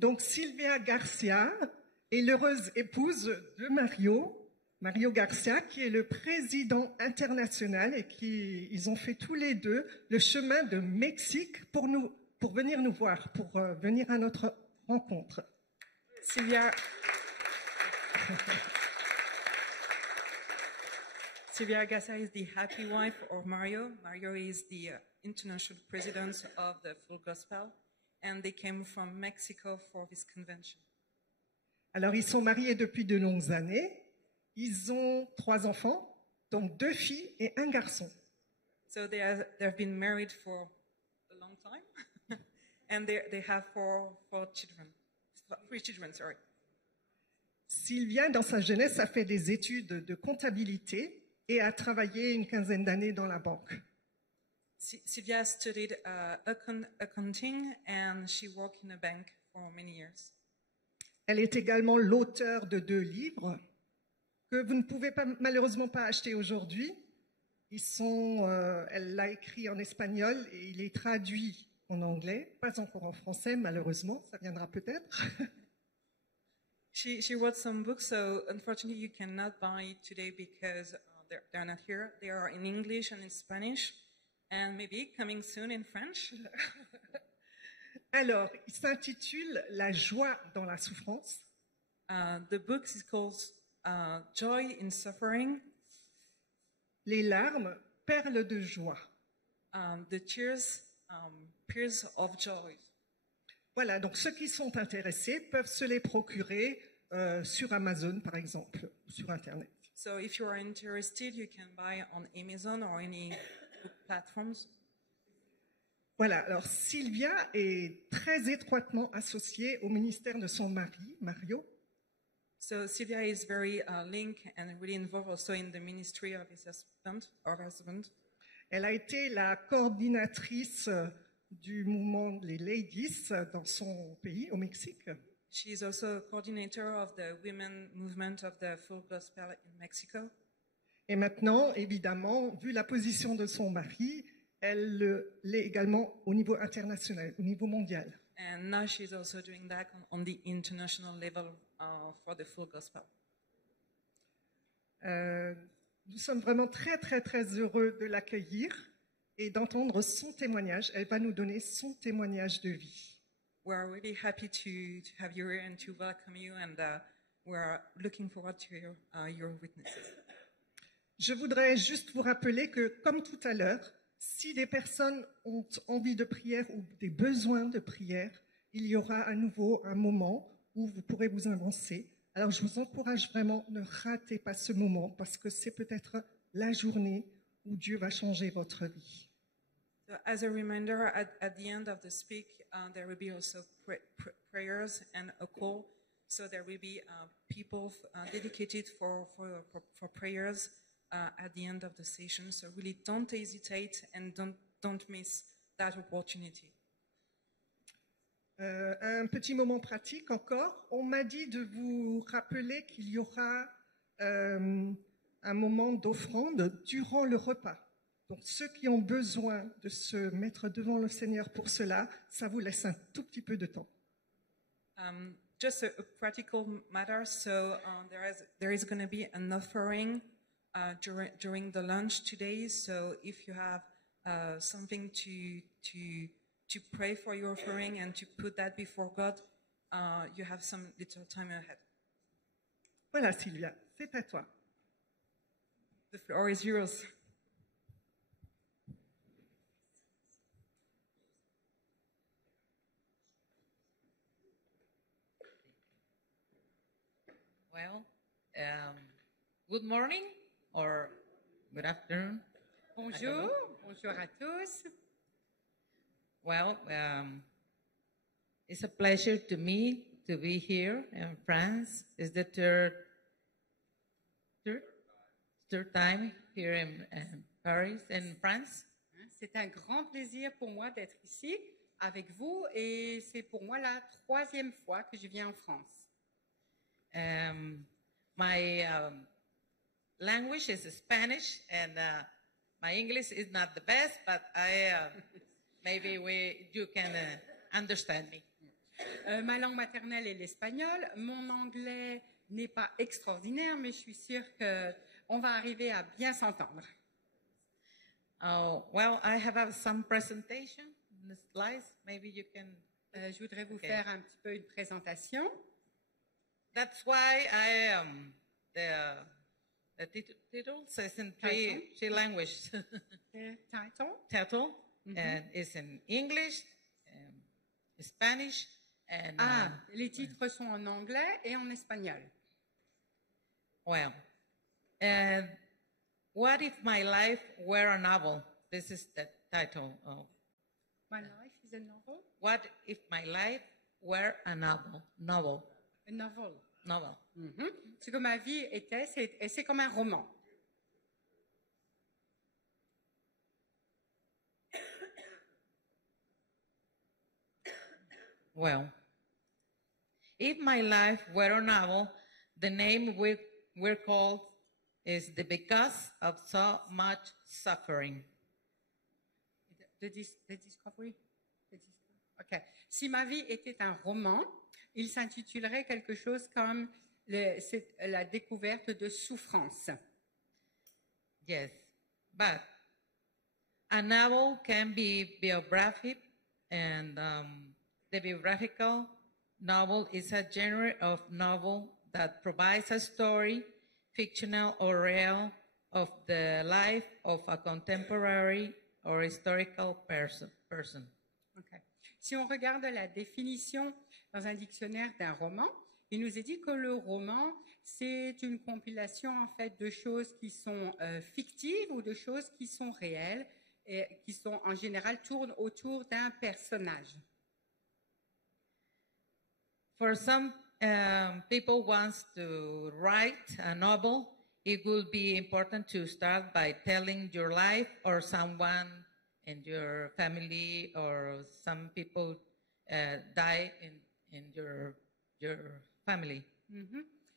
Donc Sylvia Garcia est l'heureuse épouse de Mario Garcia, qui est le président international et ils ont fait tous les deux le chemin de Mexique pour venir nous voir, pour venir à notre rencontre. Sylvia Garcia is the happy wife of Mario. Mario is the international president of the Full Gospel, and they came from Mexico for this convention. Alors, ils sont mariés depuis de longues années. Ils ont 3 enfants, donc 2 filles et 1 garçon. So they've been married for a long time, and they have 3 children, sorry. Sylvia, dans sa jeunesse, a fait des études de comptabilité et a travaillé une quinzaine d'années dans la banque. Sylvia studied accounting, and she worked in a bank for many years. Elle est également l'auteure de 2 livres que vous ne pouvez malheureusement pas acheter aujourd'hui. Elle l'a écrit en espagnol et il est traduit en anglais, pas encore en français malheureusement, ça viendra peut-être. She wrote some books, so unfortunately you cannot buy it today because they're not here. They are in English and in Spanish, and maybe coming soon in French. Alors, il s'intitule La joie dans la souffrance. The book is called Joy in Suffering. Les larmes, perles de joie. The tears, pearls of joy. Voilà, donc ceux qui sont intéressés peuvent se les procurer sur Amazon, par exemple, ou sur Internet. So if you are interested, you can buy on Amazon or any book platforms. Voilà, alors Sylvia est très étroitement associée au ministère de son mari, Mario. So Sylvia is very linked and really involved also in the ministry of his husband. Elle a été la coordinatrice du mouvement Les Ladies dans son pays, au Mexique. She is also a coordinator of the women movement of the Full Gospel in Mexico. Et maintenant, évidemment, vu la position de son mari, elle l'est également au niveau international, au niveau mondial. And now she's also doing that on the international level for the Full Gospel. Nous sommes vraiment très, très, très heureux de l'accueillir et d'entendre son témoignage. Elle va nous donner son témoignage de vie. We are really happy to have you here and to welcome you, and we are looking forward to your witnesses. Je voudrais juste vous rappeler que, comme tout à l'heure, si des personnes ont envie de prière ou des besoins de prière, il y aura à nouveau un moment où vous pourrez vous avancer. Alors je vous encourage vraiment, ne ratez pas ce moment parce que c'est peut-être la journée où Dieu va changer votre vie. So as a reminder, at the end of the speak, there will be also prayers and a call. So there will be people dedicated for prayers at the end of the session. So really don't hesitate and don't miss that opportunity. Un petit moment pratique encore. On m'a dit de vous rappeler qu'il y aura un moment d'offrande durant le repas. Donc ceux qui ont besoin de se mettre devant le Seigneur pour cela, ça vous laisse un tout petit peu de temps. Just a practical matter. So there is going to be an offering during the lunch today. So if you have something to pray for your offering and to put that before God, you have some little time ahead. Voilà, Sylvia, c'est à toi. The floor is yours. Well, good morning or good afternoon. Bonjour, bonjour à tous. Well, it's a pleasure to me to be here in France. It's the third time here in Paris, in France. C'est un grand plaisir pour moi d'être ici avec vous et c'est pour moi la 3e fois que je viens en France. My language is Spanish and my English is not the best, but maybe you can understand me. Ma langue maternelle est l'espagnol. Mon anglais n'est pas extraordinaire, mais je suis sûre qu'on va arriver à bien s'entendre. Well, I have some presentation, the slides. Maybe you can. Je voudrais vous Okay. faire un petit peu une présentation. That's why the title says in three languages. The title. Title and is in English, Spanish, and Les titres sont en anglais et en espagnol. well, what if my life were a novel? This is the title of. My life is a novel. What if my life were a novel? Novel. A novel. Novel. Ce que ma vie était, c'est comme un roman. Well, if my life were a novel, the name we're called is the because of so much suffering. The Discovery. Ok. Si ma vie était un roman, il s'intitulerait quelque chose comme la découverte de souffrance. Yes, but a novel can be biographic, and the biographical novel is a genre of novel that provides a story, fictional or real, of the life of a contemporary or historical person. Okay. Si on regarde la définition dans un dictionnaire d'un roman, il nous est dit que le roman, c'est une compilation en fait de choses qui sont fictives ou de choses qui sont réelles et qui sont en général tournent autour d'un personnage. For some people wants to write a novel, it will be important to start by telling your life or someone in your family or some people die in your family.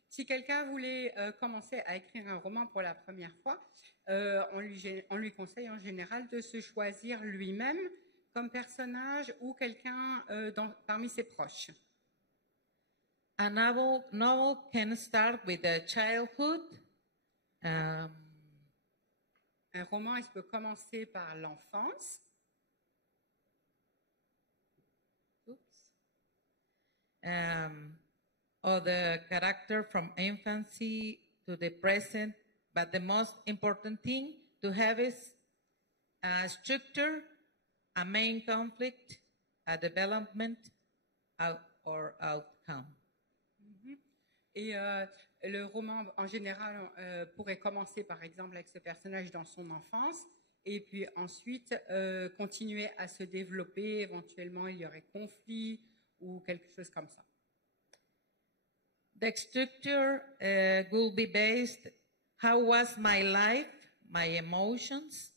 Si quelqu'un voulait commencer à écrire un roman pour la première fois, on lui conseille en général de se choisir lui-même comme personnage ou quelqu'un parmi ses proches. A novel can start with a childhood. Un roman, il peut commencer par l'enfance. Or the character from infancy to the present, but the most important thing to have is a structure, a main conflict, a development, or outcome. Et le roman, en général, pourrait commencer, par exemple, avec ce personnage dans son enfance, et puis ensuite continuer à se développer. Éventuellement, il y aurait conflit ou quelque chose comme ça. The structure will be based, how was my life, my emotions,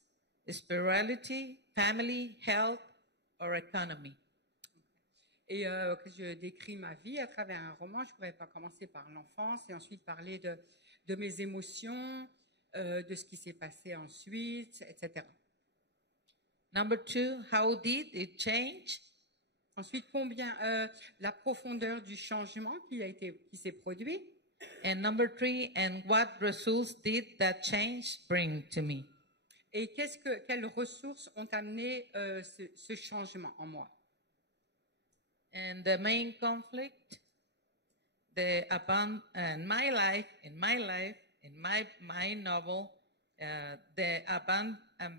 spirituality, family, health, or economy. Et que je décris ma vie à travers un roman, je ne pourrais pas commencer par l'enfance et ensuite parler de mes émotions, de ce qui s'est passé ensuite, etc. Number 2, how did it change? Ensuite, la profondeur du changement qui s'est produit. And number 3, and what results did that change bring to me? Et quelles ressources ont amené ce changement en moi? And the main conflict, in my life, in my novel, the abandonment,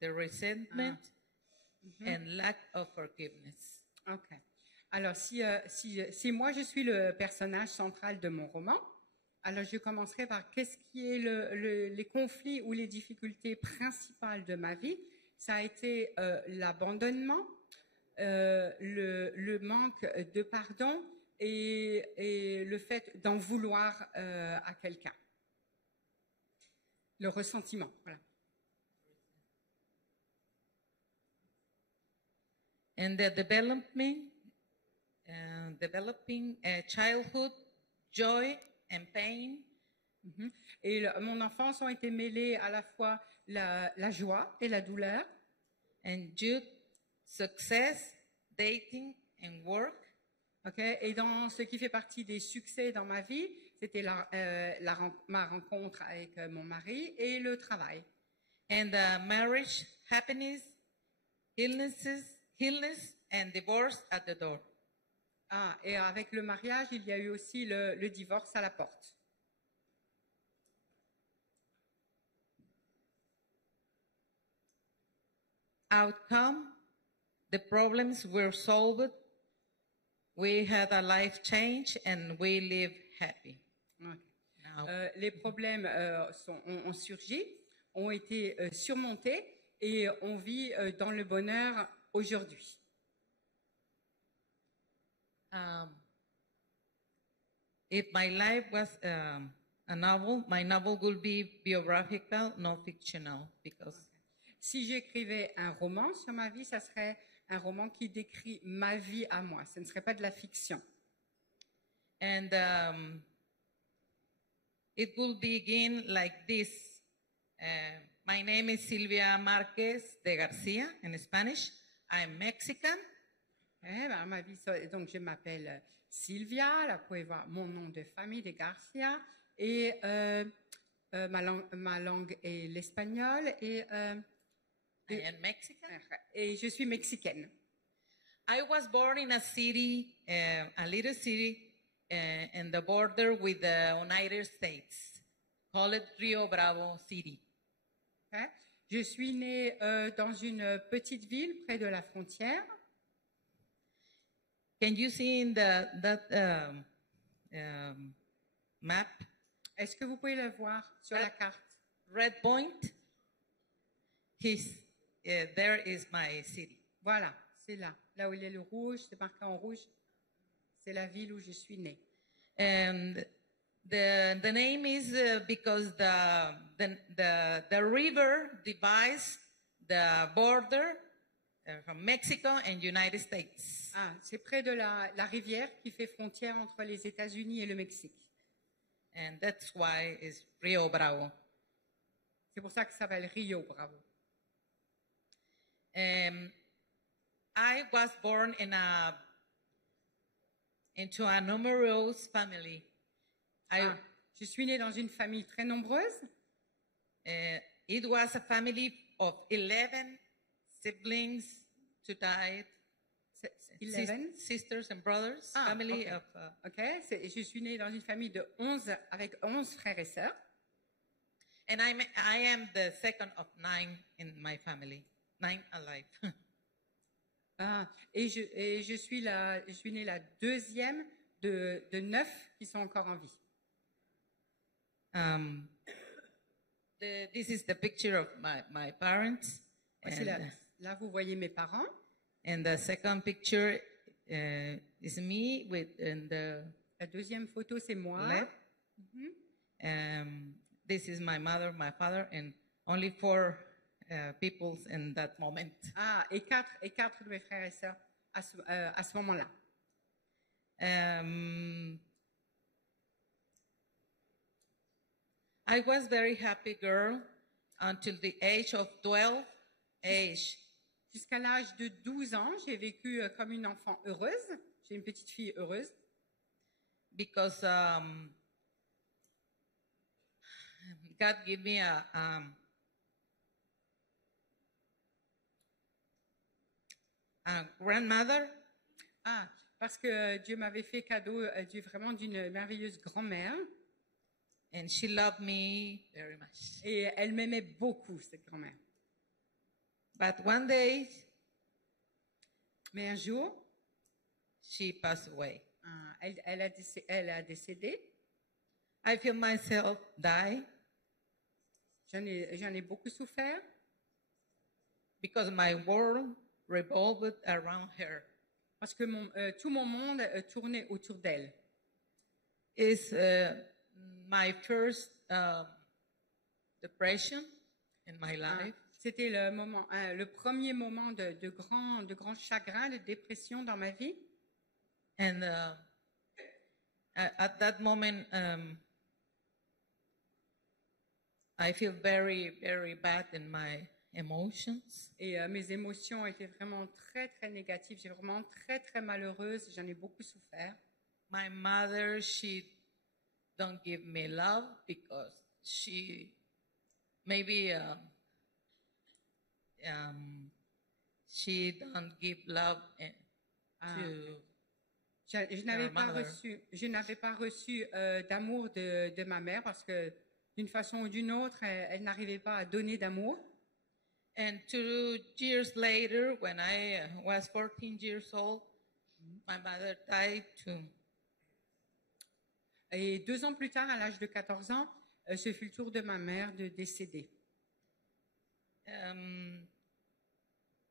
the resentment, and lack of forgiveness. Ok. Alors, si moi je suis le personnage central de mon roman, alors je commencerai par qu'est-ce qui est les conflits ou les difficultés principales de ma vie. Ça a été l'abandonnement, le manque de pardon et le fait d'en vouloir à quelqu'un. Le ressentiment, voilà. And the developing childhood, joy and pain. Et mon enfance ont été mêlés à la fois la joie et la douleur. And youth, success dating and work. Okay? Et dans ce qui fait partie des succès dans ma vie, c'était ma rencontre avec mon mari et le travail. And marriage, happiness, illness, and divorce at the door. Ah, et avec le mariage, il y a eu aussi le divorce à la porte. Outcome, the problems were solved. We had a life change and we live happy. Okay. Now, Les problèmes ont surgi, ont été surmontés et on vit dans le bonheur aujourd'hui. If my life was a novel, my novel would be biographical, not fictional, because Si j'écrivais un roman sur ma vie, ça serait un roman qui décrit ma vie à moi. Ce ne serait pas de la fiction. and it will begin like this. My name is Silvia Marquez de Garcia in Spanish. I'm Mexican. Ma vie, donc je m'appelle Sylvia, là vous pouvez voir mon nom de famille de Garcia, et ma langue est l'espagnol, I am Mexican. et je suis mexicaine. I was born in a city, a little city, in the border with the United States, called Rio Bravo City. Je suis née dans une petite ville près de la frontière. Can you see in that map? Est-ce que vous pouvez le voir sur la carte? Red point. There is my city. Voilà, c'est là. Là où il y a le rouge, c'est marqué en rouge. C'est la ville où je suis née. And the name is because the river divides the border from Mexico and United States. Ah, c'est près de la rivière qui fait frontière entre les États-Unis et le Mexique. And that's why it's Rio Bravo. C'est pour ça que ça s'appelle Rio Bravo. I was born into a numerous family. Je suis née dans une famille très nombreuse. It was a family of 11 siblings to die. 11? Sisters and brothers. Family okay. of. Je suis née dans une famille de 11 avec 11 frères et sœurs. And I am the second of 9 in my family. 9 alive. Et je suis née la deuxième de 9 qui sont encore en vie. This is the picture of my parents. Voici là, vous voyez mes parents. And the second picture is me La deuxième photo, c'est moi. left. This is my mother, my father, and only 4 people in that moment. Et quatre de mes frères et sœurs à ce moment-là. I was very happy girl until the age of 12 age. Jusqu'à l'âge de 12 ans, j'ai vécu comme une enfant heureuse. J'ai une petite fille heureuse. Because God gave me a grandmother. Parce que Dieu m'avait fait cadeau vraiment d'une merveilleuse grand-mère. And she loved me very much. Et elle m'aimait beaucoup, cette grand-mère. But one day, mais un jour, she passed away. Elle a décédé. I feel myself die. J'en ai beaucoup souffert. Because my world revolved around her. Parce que tout mon monde tournait autour d'elle. It's my first depression in my life. C'était le premier moment de grand chagrin, de dépression dans ma vie. And at that moment, I feel very, very bad in emotions. Et mes émotions étaient vraiment très, très négatives. J'étais vraiment très, très malheureuse. J'en ai beaucoup souffert. My mother, she don't give me love because she maybe she don't give love to Je n'avais pas reçu d'amour de ma mère parce que d'une façon ou d'une autre, elle n'arrivait pas à donner d'amour. And 2 years later, when I was 14 years old, my mother died too. Et 2 ans plus tard, à l'âge de 14 ans, ce fut le tour de ma mère de décéder.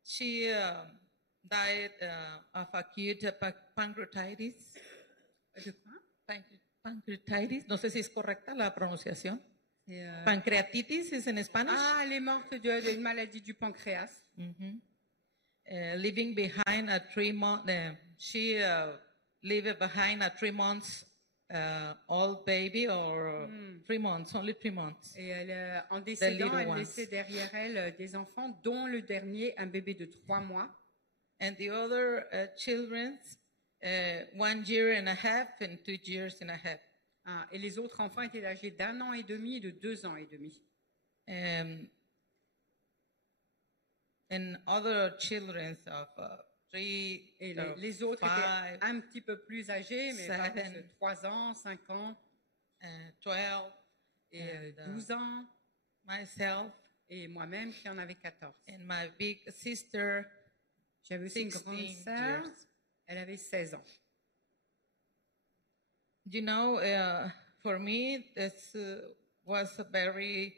She died of acute pancreatitis. De quoi? Pancreatitis, no sé si es correcta la pronunciación. Et, Pancreatitis is in Spanish. ah, elle est morte d'une maladie du pancréas. Leaving behind a 3 month, she left behind a 3 months old baby, or 3 months, only 3 months. Et elle, en décédant, elle ones. laissait derrière elle des enfants, dont le dernier, un bébé de 3 mois. And the other children, 1 year and a half and 2 years and a half. Ah, et les autres enfants étaient âgés d'1 an et demi et de 2 ans et demi. And other children of 3 Et or les autres 5, étaient un petit peu plus âgés, mais par seven, exemple, 3 ans, 5 ans 12, et and 12 ans. myself Et moi-même qui en avais 14. and my big sister, J'avais aussi une 16 grande sœur, years. elle avait 16 ans. You know, for me, this was a very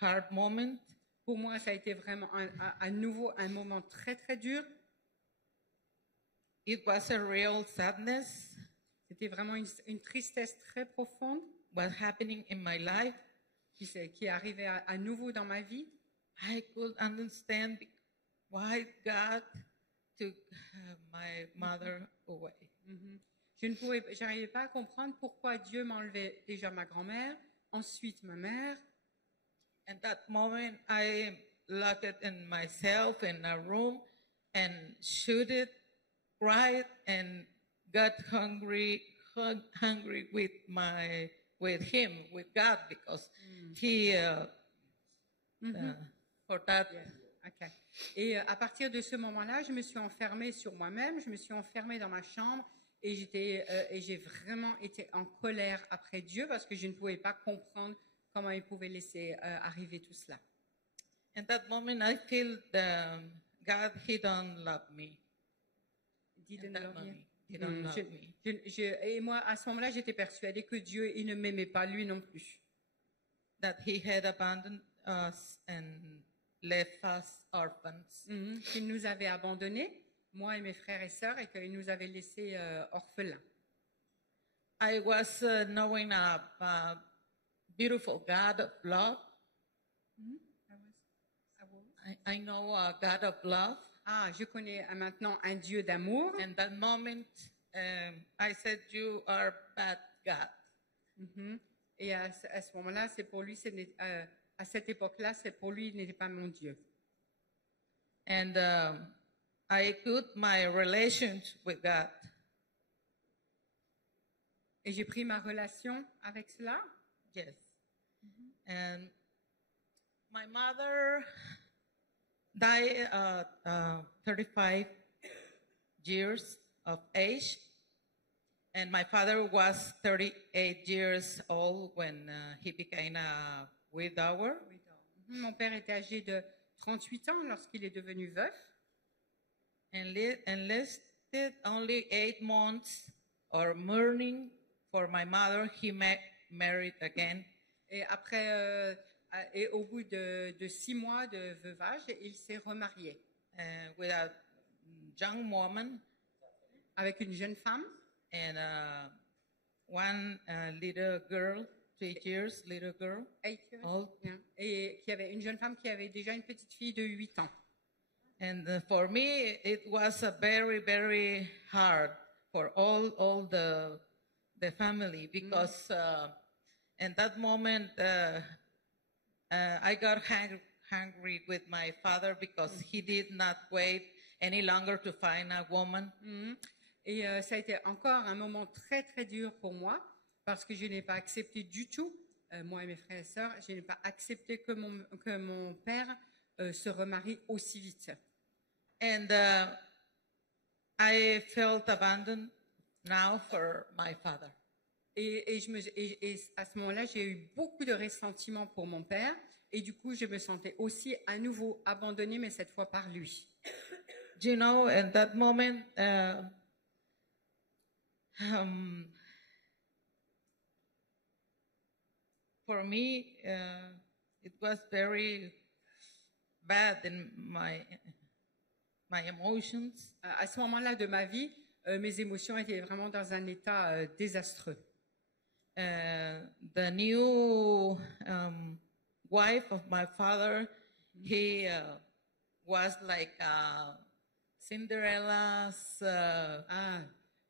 hard moment. Pour moi, ça a été vraiment à nouveau un moment très très dur. It was a real sadness C'était vraiment une tristesse très profonde was happening in my life. qui est arrivée à nouveau dans ma vie. I could understand why God took my mother away. J'arrivais pas à comprendre pourquoi Dieu m'enlevait déjà ma grand-mère, ensuite ma mère. At that moment, I locked in myself in a room and shouted, cried, and got hungry with him, with God, because he for that. Okay. Et à partir de ce moment-là, je me suis enfermée sur moi-même, je me suis enfermée dans ma chambre et j'ai vraiment été en colère après Dieu parce que je ne pouvais pas comprendre comment il pouvait laisser arriver tout cela. At that moment, I feel God, he don't love me. Didn't At that love me. moment, he don't love me. Et moi, à ce moment-là, j'étais persuadée que Dieu, il ne m'aimait pas, lui non plus. That he had abandoned us and left us orphans. Qu'il nous avait abandonnés, moi et mes frères et sœurs, et qu'il nous avait laissés orphelins. I was knowing a beautiful God of love. I know a God of love. Ah, je connais maintenant un Dieu d'amour. And that moment, I said, "You are bad God." Et à ce moment-là, c'est pour lui, à cette époque-là, c'est pour lui, il n'était pas mon Dieu. And I cut my relation with God. Et j'ai pris ma relation avec cela. Yes. And my mother died at 35 years of age. And my father was 38 years old when he became a widower. Mon père était âgé de 38 ans lorsqu'il est devenu veuf. And lasted only 8 months or mourning for my mother, he married again. Et après, et au bout de 6 mois de veuvage, il s'est remarié. With a young woman. Avec une jeune femme. And one little girl, 8 years, little girl. 8 years. Old. Yeah. Et qui avait une jeune femme qui avait déjà une petite fille de 8 ans. And for me, it was a very, very hard for all the family because in that moment I got hungry with my father because he did not wait any longer to find a woman. Et ça a été encore un moment très très dur pour moi parce que je n'ai pas accepté du tout, moi et mes frères et sœurs, je n'ai pas accepté que mon père se remarie aussi vite. And I felt abandoned now for my father. Et à ce moment-là, j'ai eu beaucoup de ressentiment pour mon père. Et du coup, je me sentais aussi à nouveau abandonnée, mais cette fois par lui. Do you know, at that moment, for me, it was very bad in my emotions. À ce moment-là de ma vie, mes émotions étaient vraiment dans un état désastreux. The new wife of my father, he was like Cinderella's.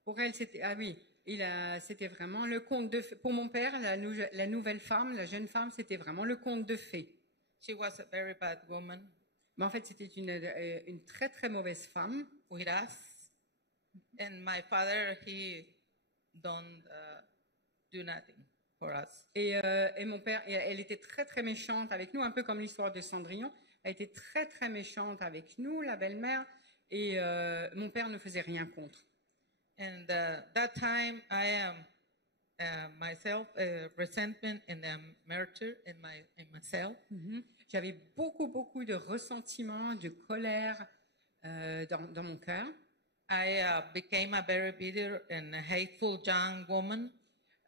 Pour elle, c'était c'était vraiment le conte de fées. Pour mon père, la nouvelle femme, la jeune femme, c'était vraiment le conte de fées. She was a very bad woman. Mais en fait, c'était une très très mauvaise femme. With us, and my father, he don't do nothing for us. Et mon père, elle était très très méchante avec nous, un peu comme l'histoire de Cendrillon. Elle était très très méchante avec nous, la belle-mère, et mon père ne faisait rien contre. And that time, I am myself resentment and murder in myself. J'avais beaucoup de ressentiment, de colère dans mon cœur. I became a very bitter and hateful young woman.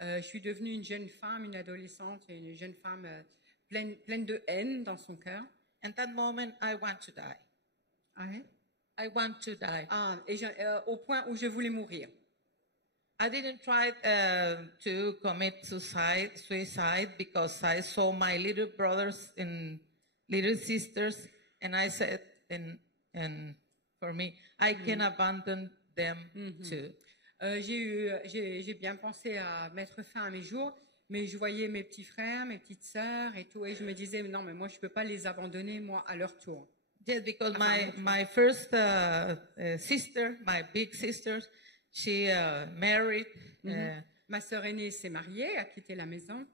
Je suis devenue une jeune femme, une adolescente, une jeune femme pleine de haine dans son cœur. And that moment, I want to die. I want to die. Au point où je voulais mourir. I didn't try to commit suicide because I saw my little brothers and little sisters, and I said, and for me, I can abandon them too. J'ai bien pensé à mettre fin à mes jours, mais je voyais mes petits frères, mes petites sœurs et tout, et je me disais, non, mais moi, je peux pas les abandonner, moi, à leur tour. Yes, because my first sister, my big sister, she married. Ma sœur aînée s'est mariée, a quitté la maison.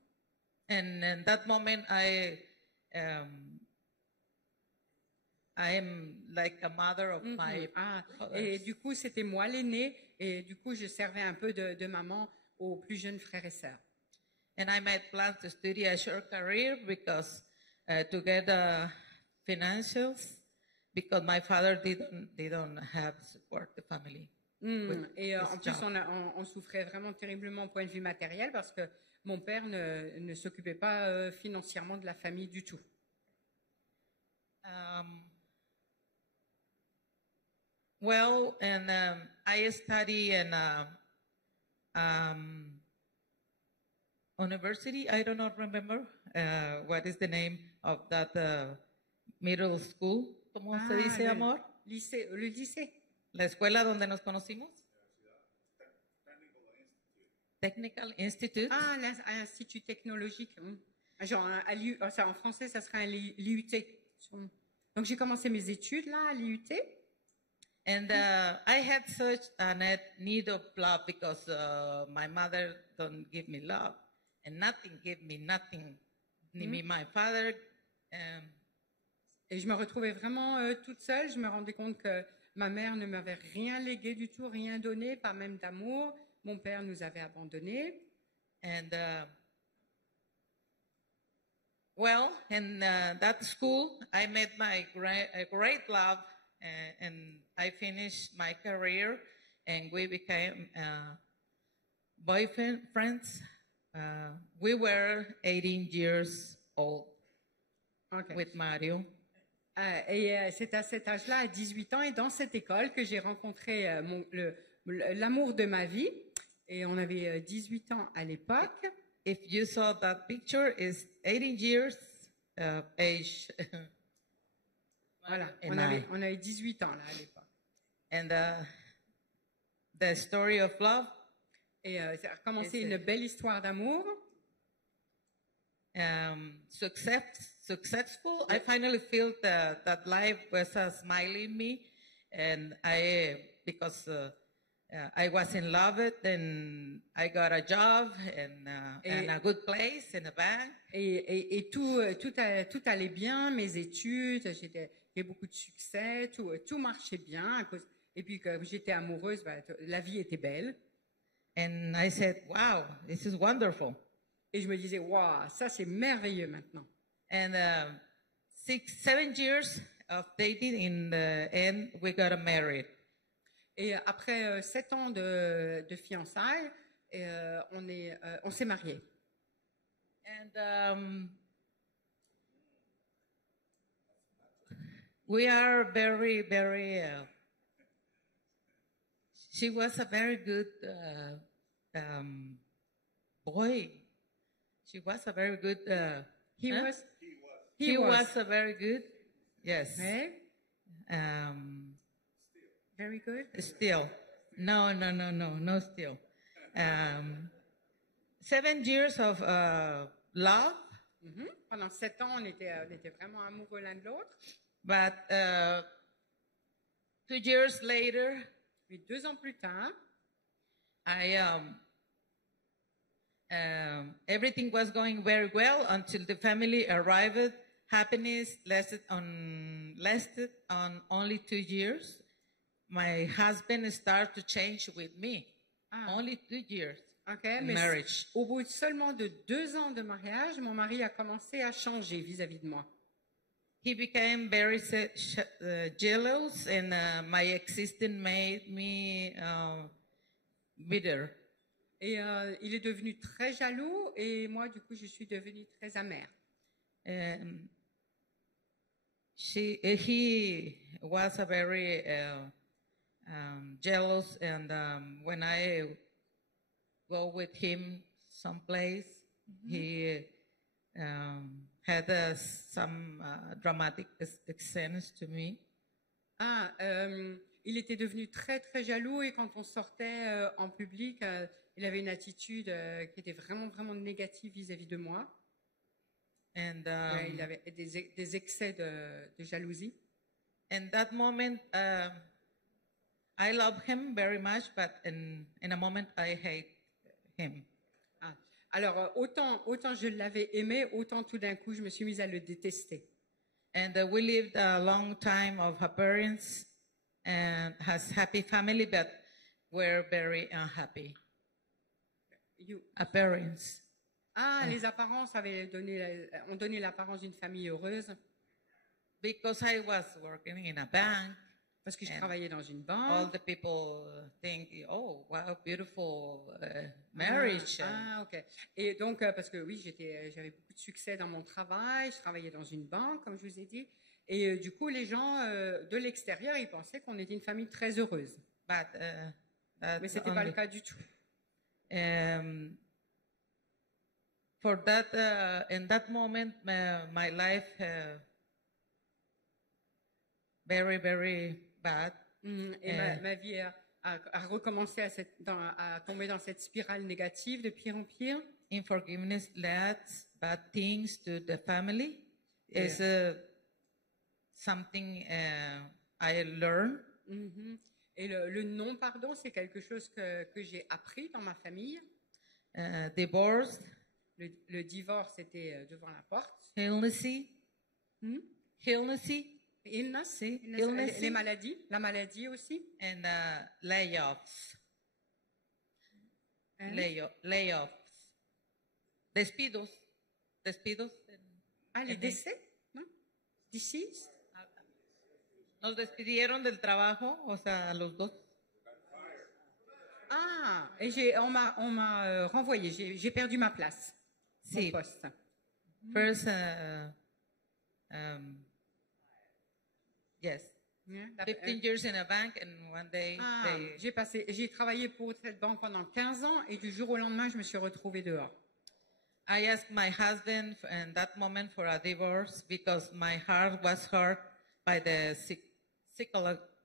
And in that moment, I am like a mother of my. Et du coup, c'était moi l'aînée, et du coup, je servais un peu de maman aux plus jeunes frères et sœurs. And I made plans to study a short career because to get financials, because my father didn't have support the family. Et en plus, on souffrait vraiment terriblement au point de vue matériel parce que mon père ne s'occupait pas financièrement de la famille du tout. Well, and I study in university. I do not remember what is the name of that middle school. ¿Cómo se dice, amor? Le lycée. La escuela donde nos conocimos. Technical Institute. L'Institut technologique. Genre, en français, ça serait un l'IUT. Donc, j'ai commencé mes études là, à l'IUT. And I had such a need of love because my mother don't give me love. And nothing gave me nothing. Ni my father. Et je me retrouvais vraiment toute seule. Je me rendais compte que ma mère ne m'avait rien légué du tout, rien donné, pas même d'amour. Mon père nous avait abandonnés. And well, in that school, I met my great love, and I finished my career, and we became boyfriend friends. We were 18 years old with Mario. Et c'est à cet âge-là, à 18 ans, et dans cette école que j'ai rencontré l'amour de ma vie. Et on avait 18 ans à l'époque. If you saw that picture, is 18 years age. Voilà, on avait 18 ans là à l'époque. And the story of love. Et ça a commencé une belle histoire d'amour. successful. I finally felt that life was smiling me, and because I was in love with, and I got a job and a good place in a bank. Et tout allait bien, mes études, j'ai beaucoup de succès, tout marchait bien. Et puis, comme j'étais amoureuse, la vie était belle. And I said, wow, this is wonderful. Et je me disais, waouh, ça c'est merveilleux maintenant. And 7 years of dating, in the end, we got married. Et après 7 ans de fiançailles, on s'est mariés. And we are very, very. She was a very good boy. She was a very good. He was a very good. Yes. Ouais. Very good. Still. No, still. 7 years of love. Mm-hmm. Pendant 7 ans, on était vraiment amoureux l'un de l'autre. But 2 years later, Mais 2 ans plus tard, everything was going very well until the family arrived. Happiness lasted on only 2 years. My husband started to change with me. Only 2 years. Okay, mais marriage. Au bout seulement de 2 ans de mariage, mon mari a commencé à changer vis-à-vis de moi. He became very jealous, and my existence made me bitter. Et il est devenu très jaloux, et moi, du coup, je suis devenue très amère. He was a very jealous, and when I go with him someplace, he had some dramatic scenes to me. Il était devenu très très jaloux, et quand on sortait en public, il avait une attitude qui était vraiment vraiment négative vis-à-vis de moi. And il avait des excès de jalousie. In that moment, I love him very much, but in a moment I hate him. Alors autant je l'avais aimé, autant tout d'un coup je me suis mise à le détester. And we lived a long time of appearance and has happy family, but we're very unhappy. Appearance. Les apparences ont donné l'apparence d'une famille heureuse. Because I was working in a bank. Parce que je travaillais dans une banque. All the people think, oh, wow, beautiful marriage. Ok. Et donc, parce que oui, j'avais beaucoup de succès dans mon travail, je travaillais dans une banque, comme je vous ai dit. Et du coup, les gens de l'extérieur, ils pensaient qu'on était une famille très heureuse. Mais ce n'était pas le cas du tout. For that, in that moment, my life very, very bad. Et ma vie a recommencé à tomber dans cette spirale négative de pire en pire. Unforgiveness leads bad things to the family. Is something I learned. Et le non-pardon, c'est quelque chose que j'ai appris dans ma famille. Divorce. Le divorce était devant la porte. Illness. Les maladies, la maladie aussi. And layoffs. Layoffs. Despidos. Les décès, ¿no? Deceased. Nos despidieron del trabajo, o sea, a los dos. Et on m'a renvoyé. J'ai perdu ma place. Mon poste. First, yes. 15 years in a bank, and one day j'ai travaillé pour cette banque pendant 15 ans, et du jour au lendemain, je me suis retrouvée dehors. I asked my husband in that moment for a divorce because my heart was hurt by the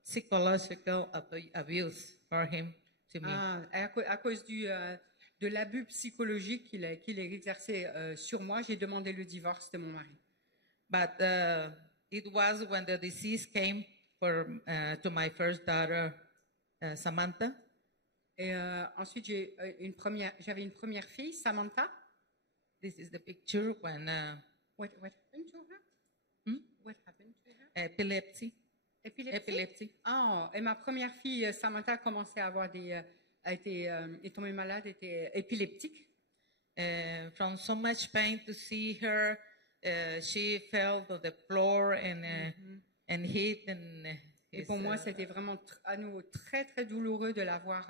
psychological abuse for him to me. À cause de l'abus psychologique qu'il a exercé sur moi, j'ai demandé le divorce de mon mari. But it was when the disease came to my first daughter, Samantha. Et ensuite, j'avais une première fille, Samantha. This is the picture when What happened to her? What happened to her? epilepsy. Epilepsie. Ah, et ma première fille, Samantha, a commencé à avoir est tombée malade, était épileptique. From so much pain to see her, she fell to the floor and hit and. Et pour moi, c'était vraiment à nouveau très très douloureux de la voir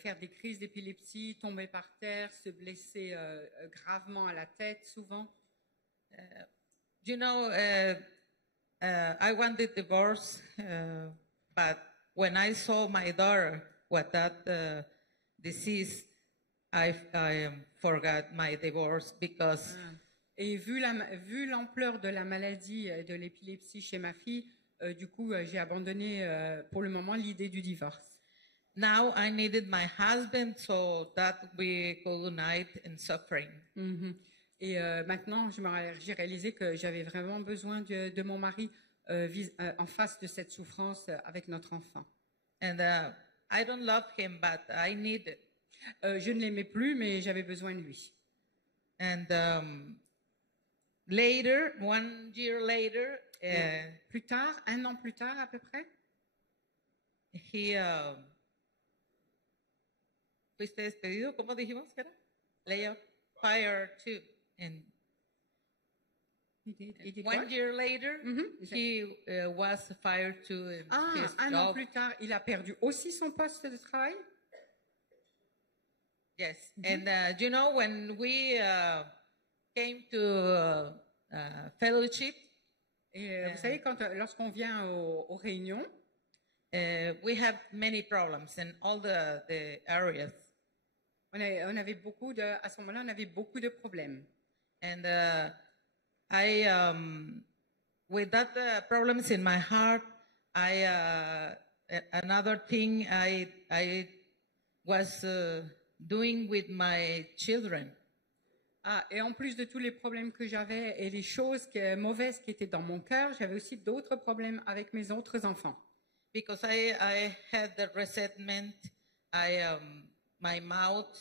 faire des crises d'épilepsie, tomber par terre, se blesser gravement à la tête souvent. You know, I wanted divorce, but when I saw my daughter with that disease, I forgot my divorce because. Et vu l'ampleur de la maladie de l'épilepsie chez ma fille, du coup, j'ai abandonné pour le moment l'idée du divorce. Now I needed my husband so that we could unite in suffering. Et maintenant, j'ai réalisé que j'avais vraiment besoin de mon mari en face de cette souffrance avec notre enfant. And I don't love him, but I need it. Je ne l'aimais plus, mais j'avais besoin de lui. And later, 1 year later, Plus tard, 1 an plus tard à peu près, he fuiste despedido, ¿cómo dijimos que era? Layoff, fire too. And he did 1 what? year later, he was fired too. In his 1 an job. plus tard, il a perdu aussi son poste de travail. Yes, and you know when we came to fellowship, Et vous savez, lorsqu'on vient aux réunions, we have many problems in all the areas. à ce moment-là, on avait beaucoup de problèmes. And I, with that problems in my heart, another thing I was doing with my children. Et en plus de tous les problèmes que j'avais et les choses mauvaises qui étaient dans mon cœur, j'avais aussi d'autres problèmes avec mes autres enfants. Because I had the resentment, my mouth,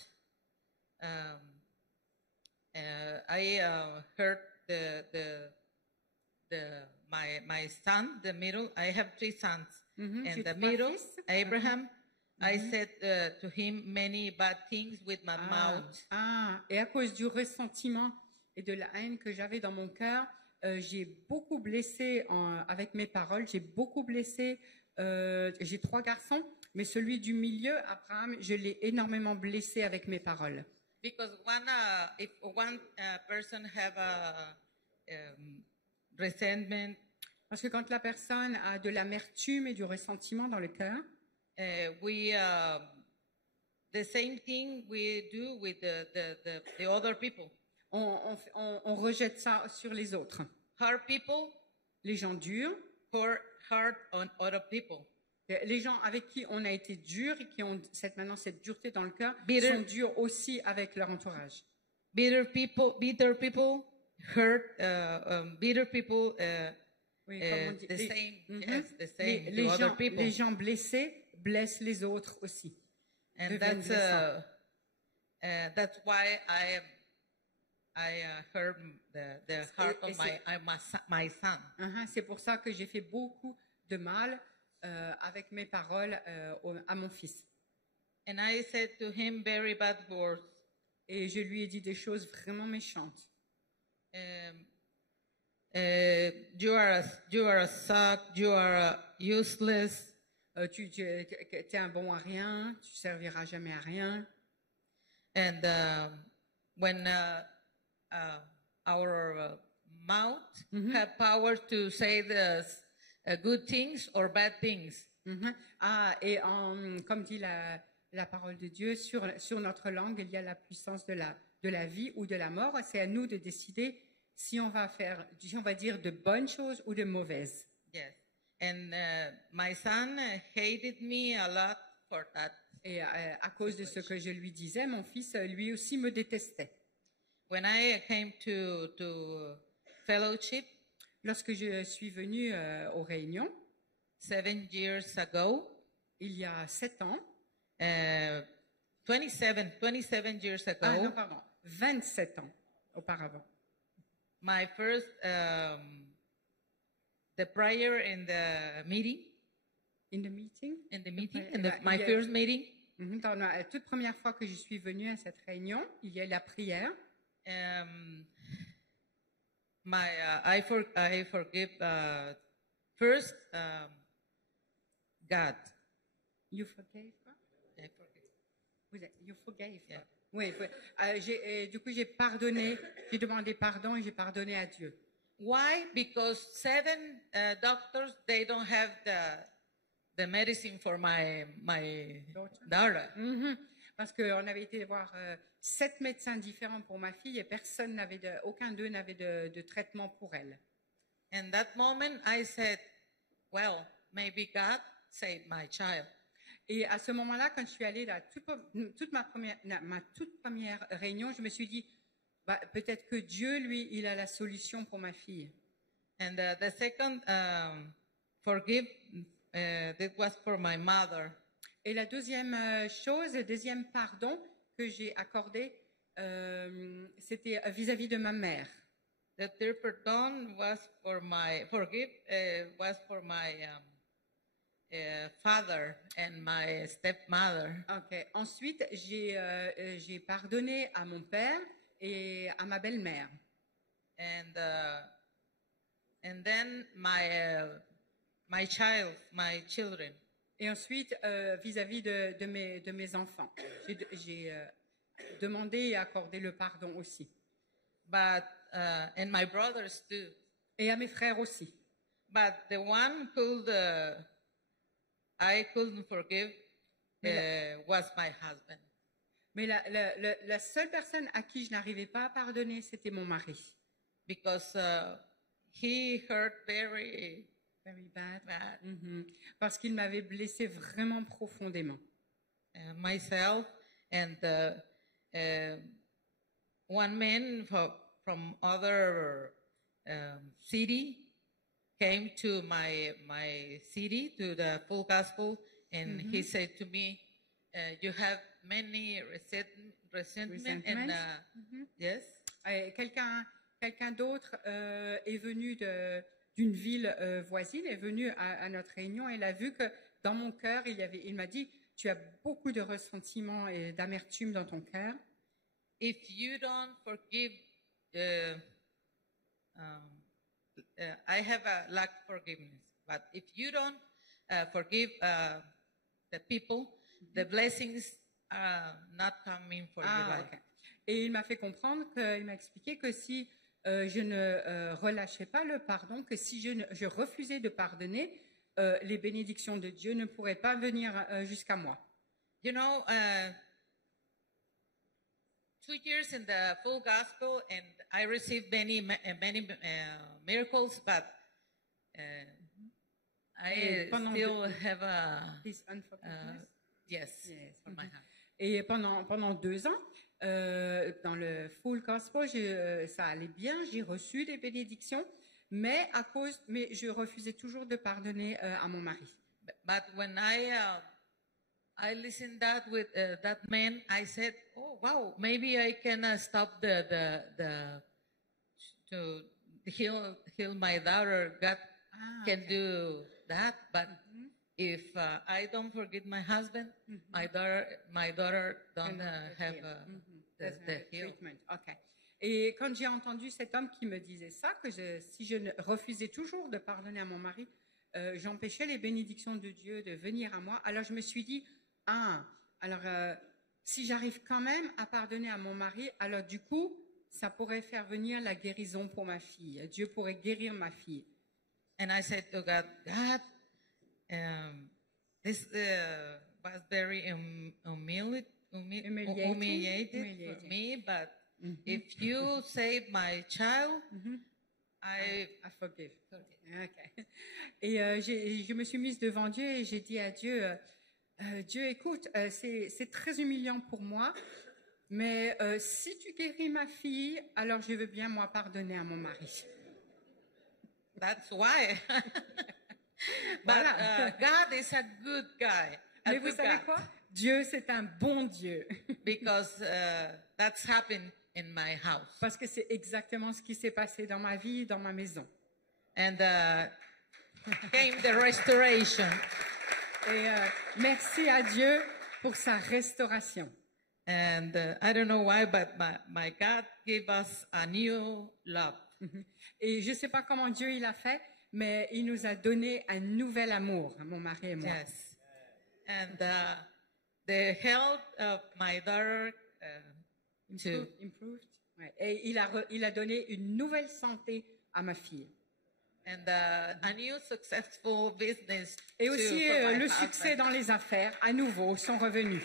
I hurt my son, the middle. I have 3 sons, and the middle, Abraham. I said to him many bad things with my mouth. Et à cause du ressentiment et de la haine que j'avais dans mon cœur, j'ai beaucoup blessé avec mes paroles. J'ai beaucoup blessé. J'ai 3 garçons, mais celui du milieu, Abraham, je l'ai énormément blessé avec mes paroles. Because if one person have a resentment, parce que quand la personne a de l'amertume et du ressentiment dans le cœur, the same thing we do with the other people. On rejette ça sur les autres. Hard people, les gens durs, hard on other people. Les gens avec qui on a été dur et qui ont maintenant cette dureté dans le cœur sont durs aussi avec leur entourage. Bitter people hurt. Bitter people. The same. Les gens blessés blessent les autres aussi. And that's why I hurt the heart of my son. C'est pour ça que j'ai fait beaucoup de mal avec mes paroles à mon fils. And I said to him very bad words. Et je lui ai dit des choses vraiment méchantes. You are a suck. You are useless. Tu es un bon à rien. Tu serviras jamais à rien. And when our mouth have power to say the good things or bad things. Et comme dit la parole de Dieu, sur notre langue, il y a la puissance de la vie ou de la mort. C'est à nous de décider si on va dire de bonnes choses ou de mauvaises. Yes. And my son hated me a lot for that. Et à cause de ce que je lui disais, mon fils lui aussi me détestait. When I came to fellowship, Lorsque je suis venue aux réunions, 7 years ago, il y a 7 ans, 27 years ago, ah non, pardon, 27 ans auparavant, my first, the prayer in the meeting, in the meeting, my first meeting, dans la toute première fois que je suis venue à cette réunion, il y a eu la prière. I forgive first God. You forgave God? I forgive. You forgave God. Yeah. Oui, du coup j'ai pardonné, j'ai demandé pardon et j'ai pardonné à Dieu. Why? Because 7 doctors, they don't have the medicine for my daughter. Parce qu'on avait été voir 7 médecins différents pour ma fille et aucun d'eux n'avait de traitement pour elle. And that moment I said, well, maybe God saved my child. Et à ce moment-là, quand je suis allée à ma toute première réunion, je me suis dit, peut-être que Dieu, lui, il a la solution pour ma fille. And the second forgive, that was for my mother. Et la deuxième chose, le deuxième pardon que j'ai accordé, c'était vis-à-vis de ma mère. The third pardon was for my father and my stepmother. Okay. Ensuite, j'ai pardonné à mon père et à ma belle-mère. And then my children. Et ensuite, vis-à-vis de mes enfants, j'ai demandé et accordé le pardon aussi. But and my brothers too. Et à mes frères aussi. But the one I couldn't forgive was my husband. Mais la seule personne à qui je n'arrivais pas à pardonner, c'était mon mari. Because he hurt very bad. bad. Parce qu'il m'avait blessé vraiment profondément. Myself and one man from other city came to my city, to the Full Gospel, and he said to me, you have many resentment and yes. Quelqu'un d'autre est venu d'une ville voisine, est venu à notre réunion et il a vu que dans mon cœur, il m'a dit, tu as beaucoup de ressentiment et d'amertume dans ton cœur. If you don't forgive, I have a lack of forgiveness, but if you don't forgive the people, the blessings are not coming for your life. Okay. Et il m'a fait comprendre, il m'a expliqué que si je ne relâchais pas le pardon, que si je refusais de pardonner, les bénédictions de Dieu ne pourraient pas venir jusqu'à moi. You know, 2 years in the Full Gospel, and I received many miracles, but I still have this unforgiveness. Yes, for my heart. Et pendant 2 ans, dans le Full Gospel, ça allait bien, j'ai reçu des bénédictions, mais je refusais toujours de pardonner à mon mari. But when I listened that with that man, I said, "Oh wow, maybe I can stop to heal my daughter. God can do that, but if I don't forgive my husband, my daughter don't have the treatment." Okay. Et quand j'ai entendu cet homme qui me disait ça, que si je refusais toujours de pardonner à mon mari, j'empêchais les bénédictions de Dieu de venir à moi. Alors je me suis dit, si j'arrive quand même à pardonner à mon mari, alors du coup, ça pourrait faire venir la guérison pour ma fille. Dieu pourrait guérir ma fille. And I said to God, this was very humiliating for me, but if you save my child, I forgive. Okay. Et je me suis mise devant Dieu et j'ai dit à Dieu, Dieu, écoute, c'est très humiliant pour moi, mais si tu guéris ma fille, alors je veux bien, moi, pardonner à mon mari. That's why. But Voilà. God is a good guy. A Mais vous good savez God. quoi? Dieu, c'est un bon Dieu. Because that's happened in my house. Parce que c'est exactement ce qui s'est passé dans ma vie, dans ma maison. And came the restoration. Et merci à Dieu pour sa restauration. And I don't know why, but my God gave us a new love. Et je ne sais pas comment Dieu il a fait, mais il nous a donné un nouvel amour, mon mari et moi. Yes. And the health of my daughter too. Improved. Ouais. Et il a donné une nouvelle santé à ma fille. And a new successful business. Et too aussi for my le husband. succès dans les affaires, à nouveau, sont revenus.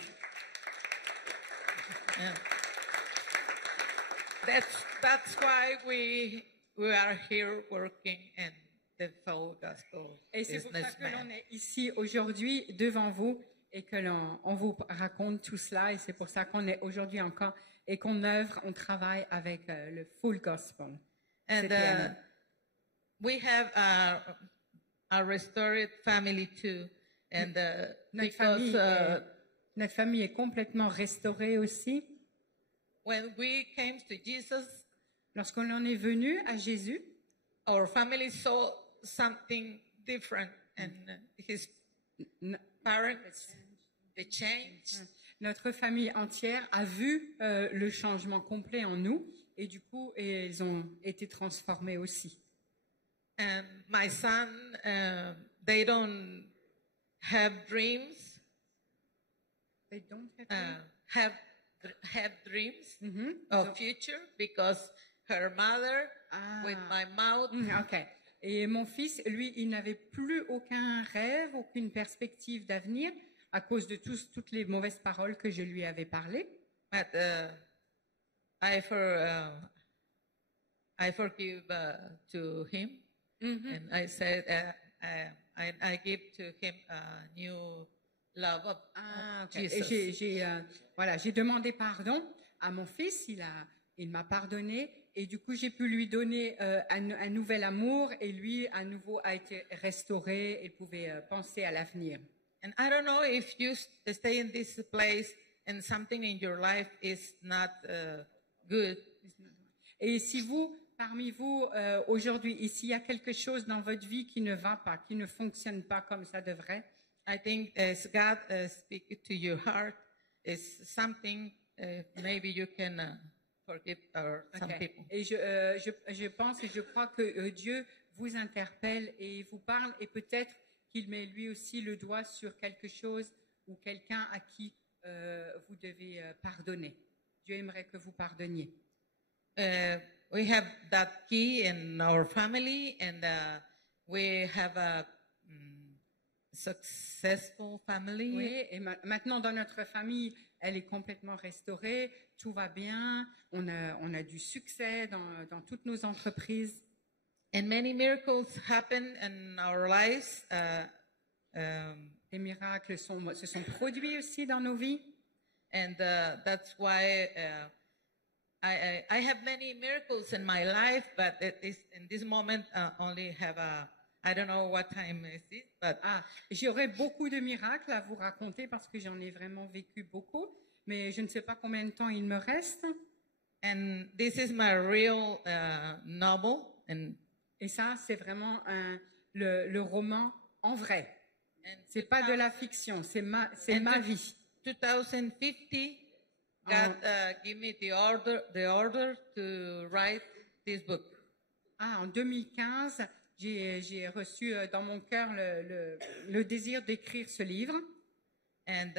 Yeah. That's why we are here working in the full gospel Et c'est pour ça que l'on businessman. est ici aujourd'hui devant vous et que on vous raconte tout cela. Et c'est pour ça qu'on est aujourd'hui encore et qu'on œuvre, on travaille avec le full gospel. And C'était un- we have a restored family too. And Notre famille est complètement restaurée aussi. when we came to Jesus, Lorsqu'on en est venu à Jésus, our family saw something different, and his n- parents, they changed. notre famille entière a vu le changement complet en nous et du coup, ils ont été transformés aussi. And my son, they don't have dreams, They don't have have dreams Mhm. of future because her mother, Ah. with my mouth, Ok. Et mon fils, lui, il n'avait plus aucun rêve, aucune perspective d'avenir à cause de toutes les mauvaises paroles que je lui avais parlé. but I forgive to him, and I said I give to him a new love of Ah, ok. Jesus. Et j'ai demandé pardon à mon fils, il m'a pardonné et du coup j'ai pu lui donner un nouvel amour et lui à nouveau a été restauré et pouvait penser à l'avenir. And I don't know if you stay in this place and something in your life is not good. Et si parmi vous, aujourd'hui, ici, il y a quelque chose dans votre vie qui ne va pas, qui ne fonctionne pas comme ça devrait, I think as God speak to your heart is something maybe you can forgive some ok. people. Et je pense et je crois que Dieu vous interpelle et vous parle et peut-être qu'il met lui aussi le doigt sur quelque chose ou quelqu'un à qui vous devez pardonner. Dieu aimerait que vous pardonniez. We have that key in our family, and we have a successful family. Oui, et maintenant dans notre famille, elle est complètement restaurée, tout va bien, on a du succès dans toutes nos entreprises. And many miracles happen in our lives. Les miracles se sont produits aussi dans nos vies. And that's why I have many miracles in my life, but in this moment only have I don't know what time is it, but J'aurais beaucoup de miracles à vous raconter parce que j'en ai vraiment vécu beaucoup, mais je ne sais pas combien de temps il me reste. and this is my real novel, and Et ça, c'est vraiment le roman en vrai. and C'est pas de la fiction, c'est ma vie. 2050, God gave me the order to write this book. En 2015, j'ai reçu dans mon cœur le désir d'écrire ce livre. And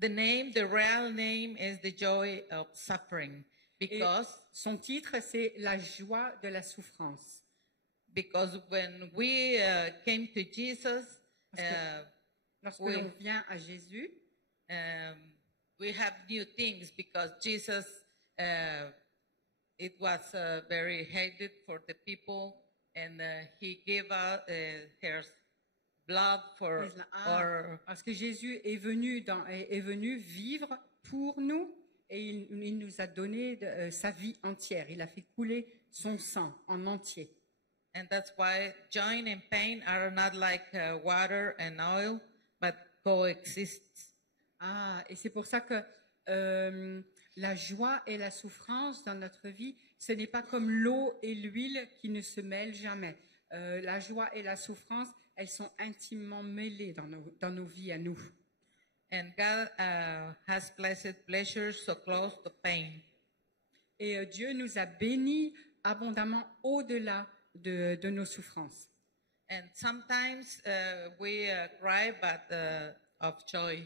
the real name is The Joy of Suffering, Et because son titre, c'est La joie de la souffrance. when we came to Jesus, Lorsque Oui. l'on vient à Jésus, we have new things because Jesus, it was very hated for the people, and he gave out his blood for our. parce que Jésus est venu vivre pour nous et il nous a donné sa vie entière. Il a fait couler son sang en entier. And that's why joy and pain are not like water and oil, but coexist. Ah, et c'est pour ça que la joie et la souffrance dans notre vie, ce n'est pas comme l'eau et l'huile qui ne se mêlent jamais. La joie et la souffrance, elles sont intimement mêlées dans nos vies à nous. And God has placed pleasure so close to pain. Et Dieu nous a bénis abondamment au-delà de nos souffrances. And sometimes we cry, but of joy.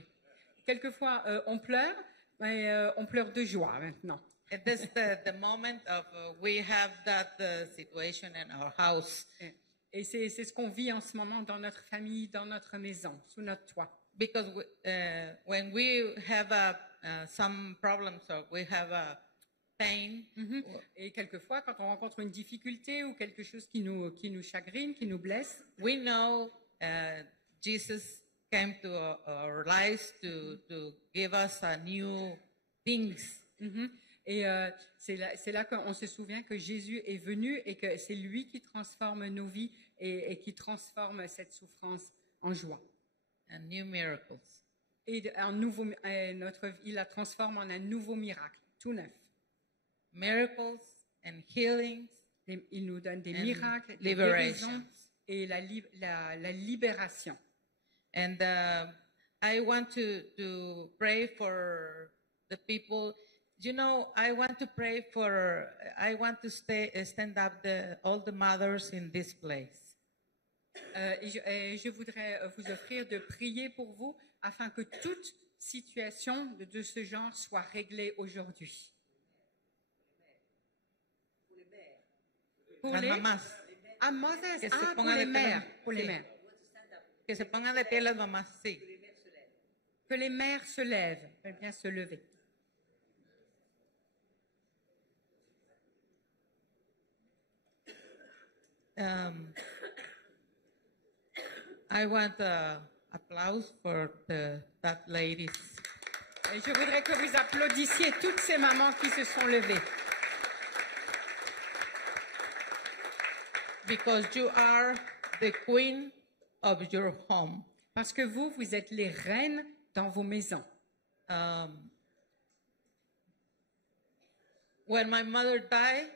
Quelquefois, on pleure, mais on pleure de joie maintenant. And that's the moment of we have that situation in our house. Et c'est ce qu'on vit en ce moment dans notre famille, dans notre maison, sous notre toit. Because when we have some problems or we have a pain, Et quelquefois, quand on rencontre une difficulté ou quelque chose qui nous chagrine, qui nous blesse, we know Jesus came to our lives to give us a new things. et c'est là qu'on se souvient que Jésus est venu et que c'est lui qui transforme nos vies et qui transforme cette souffrance en joie. And new miracles. Et notre vie, il la transforme en un nouveau miracle, tout neuf. Miracles and healings. Il nous donne des And miracles, des liberations. guérisons et la libération. And I want to pray for the people. You know, I want to stand up all the mothers in this place. Et je voudrais vous offrir de prier pour vous afin que toute situation de ce genre soit réglée aujourd'hui. Pour Las les mamás. mothers, Que se pour pongan les de mères, pie. pour les Sí. mères. Que se pongan de pie las mamás, sí. Que les mères se lèvent, elles bien se lever. I want applause for that ladies. Et je voudrais que vous applaudissiez toutes ces mamans qui se sont levées. Because you are the queen of your home. Parce que vous êtes les reines dans vos maisons. When my mother died,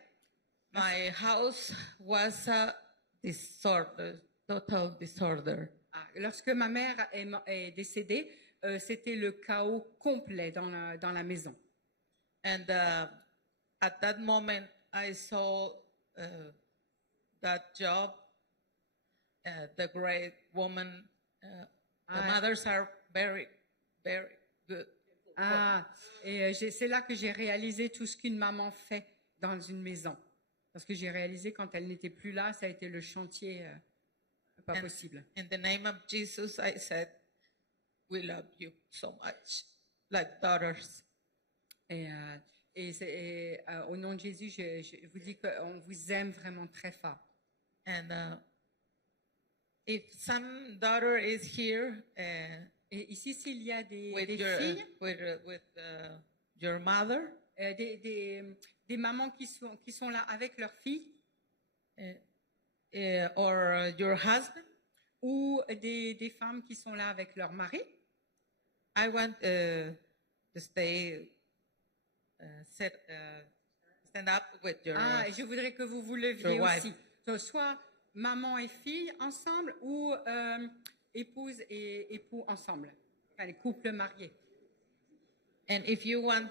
my house was a disorder, total disorder. Lorsque ma mère est décédée, c'était le chaos complet dans la maison. And at that moment, I saw that job, the great woman. The mothers are very, very good. Et c'est là que j'ai réalisé tout ce qu'une maman fait dans une maison. Parce que j'ai réalisé quand elle n'était plus là, ça a été le chantier pas possible. In the name of Jesus, I said, we love you so much, like daughters. Et au nom de Jésus, je vous dis qu'on vous aime vraiment très fort. And if some daughter is here Et ici, s'il y a des with your mother, des mamans qui sont là avec leurs filles, or your husband, ou des femmes qui sont là avec leur mari, I want to stand up with your et je voudrais que vous vous leviez your wife. aussi. Donc, soit maman et fille ensemble, ou épouse et époux ensemble, enfin les couples mariés. And if you want,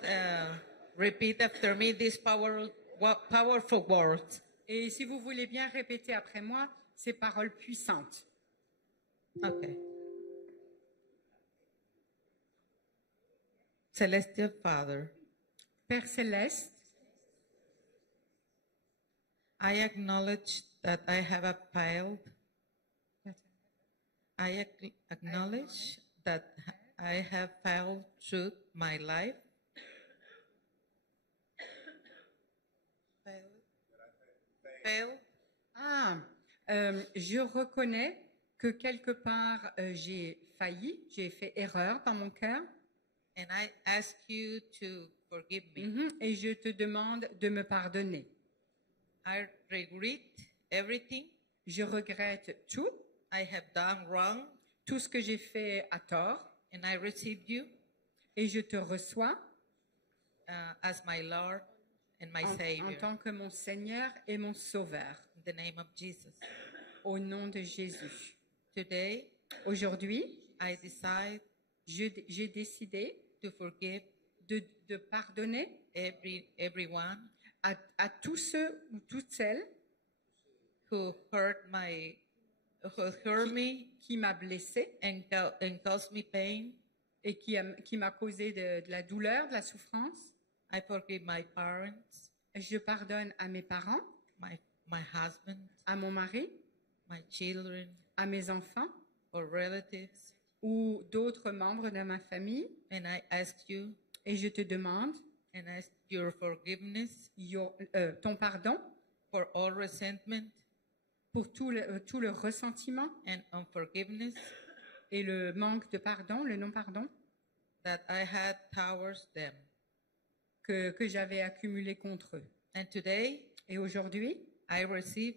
repeat after me these powerful words. Et si vous voulez bien répéter après moi ces paroles puissantes. Okay. Celestial Father, Père céleste, I acknowledge that I have failed. I acknowledge that I have failed through my life. Failed. Je reconnais que quelque part j'ai failli, j'ai fait erreur dans mon cœur. And I ask you to forgive me. Et je te demande de me pardonner. I regret everything Je regrette tout, I have done wrong, tout ce que j'ai fait à tort, and I receive you et je te reçois as my Lord and my en Savior. tant que mon Seigneur et mon Sauveur. In the name of Jesus. Au nom de Jésus. Today, Aujourd'hui, I decide j'ai décidé to forgive de pardonner everyone à tous ceux ou toutes celles who hurt me qui m'a blessé and caused me pain. et qui m'a causé de la douleur, de la souffrance. I forgive my parents, Je pardonne à mes parents, my husband, à mon mari, my children, à mes enfants or relatives, ou d'autres membres de ma famille. and I ask you Et je te demande and ask your forgiveness ton pardon for all resentment pour tout le ressentiment and unforgiveness et le manque de pardon, le non-pardon that I had towards them. que j'avais accumulé contre eux. And today, Et aujourd'hui, I receive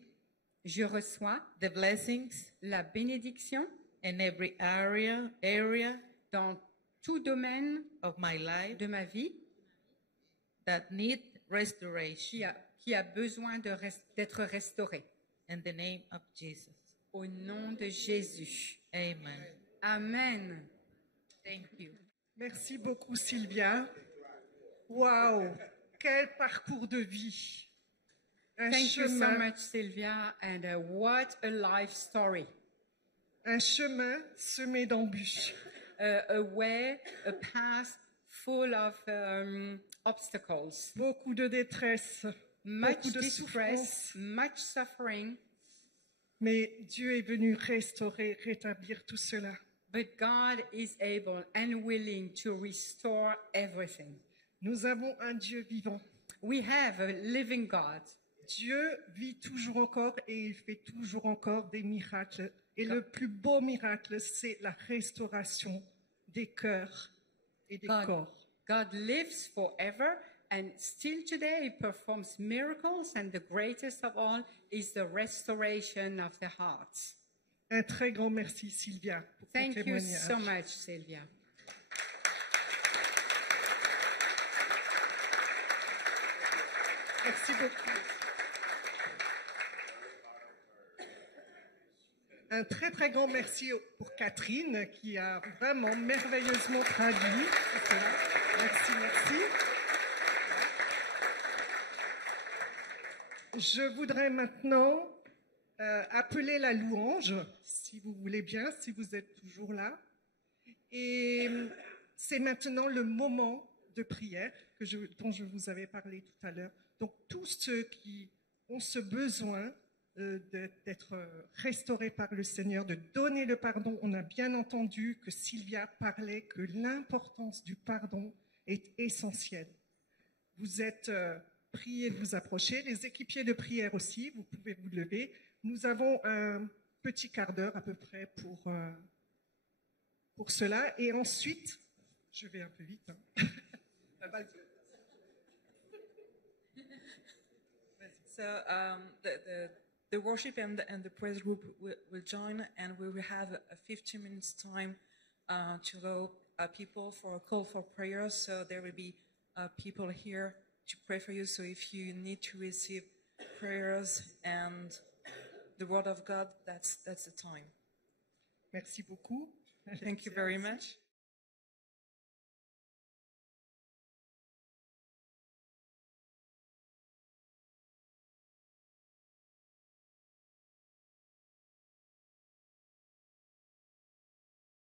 je reçois the blessings la bénédiction in every area dans tout domaine of my life de ma vie that need restoration. qui a besoin d'être restauré. In the name of Jesus. Au nom de Jésus. Amen. Amen. Thank you. Merci beaucoup, Sylvia. Waouh, quel parcours de vie. Un Thank you so chemin, much, Sylvia, and what a life story. un chemin semé d'embûches. A way, a path full of obstacles, Beaucoup de détresse, much beaucoup de distress, souffrance. much suffering, Mais Dieu est venu restaurer, rétablir tout cela. but God is able and willing to restore everything. Nous avons un Dieu vivant. We have a living God. Dieu vit toujours encore et il fait toujours encore des miracles. Et le plus beau miracle, c'est la restauration des cœurs et des corps. God lives forever, and still today he performs miracles, and the greatest of all is the restoration of the hearts. Un très grand merci, Sylvia, pour ton Thank you témoignage. so much, Sylvia. Merci beaucoup. Un très très grand merci pour Catherine qui a vraiment merveilleusement traduit. Merci, merci. Je voudrais maintenant appeler la louange, si vous voulez bien, si vous êtes toujours là. Et c'est maintenant le moment de prière dont je vous avais parlé tout à l'heure. Donc tous ceux qui ont ce besoin d'être restaurés par le Seigneur, de donner le pardon. On a bien entendu que Sylvia parlait que l'importance du pardon est essentielle. Vous êtes priés de vous approcher, les équipiers de prière aussi, vous pouvez vous lever. Nous avons un petit quart d'heure à peu près pour cela. Et ensuite, je vais un peu vite. So the worship and the praise group will join, and we will have a 15 minutes time to allow people for a call for prayer. So there will be people here to pray for you. So if you need to receive prayers and the word of God, that's the time. Merci beaucoup. Thank you very much.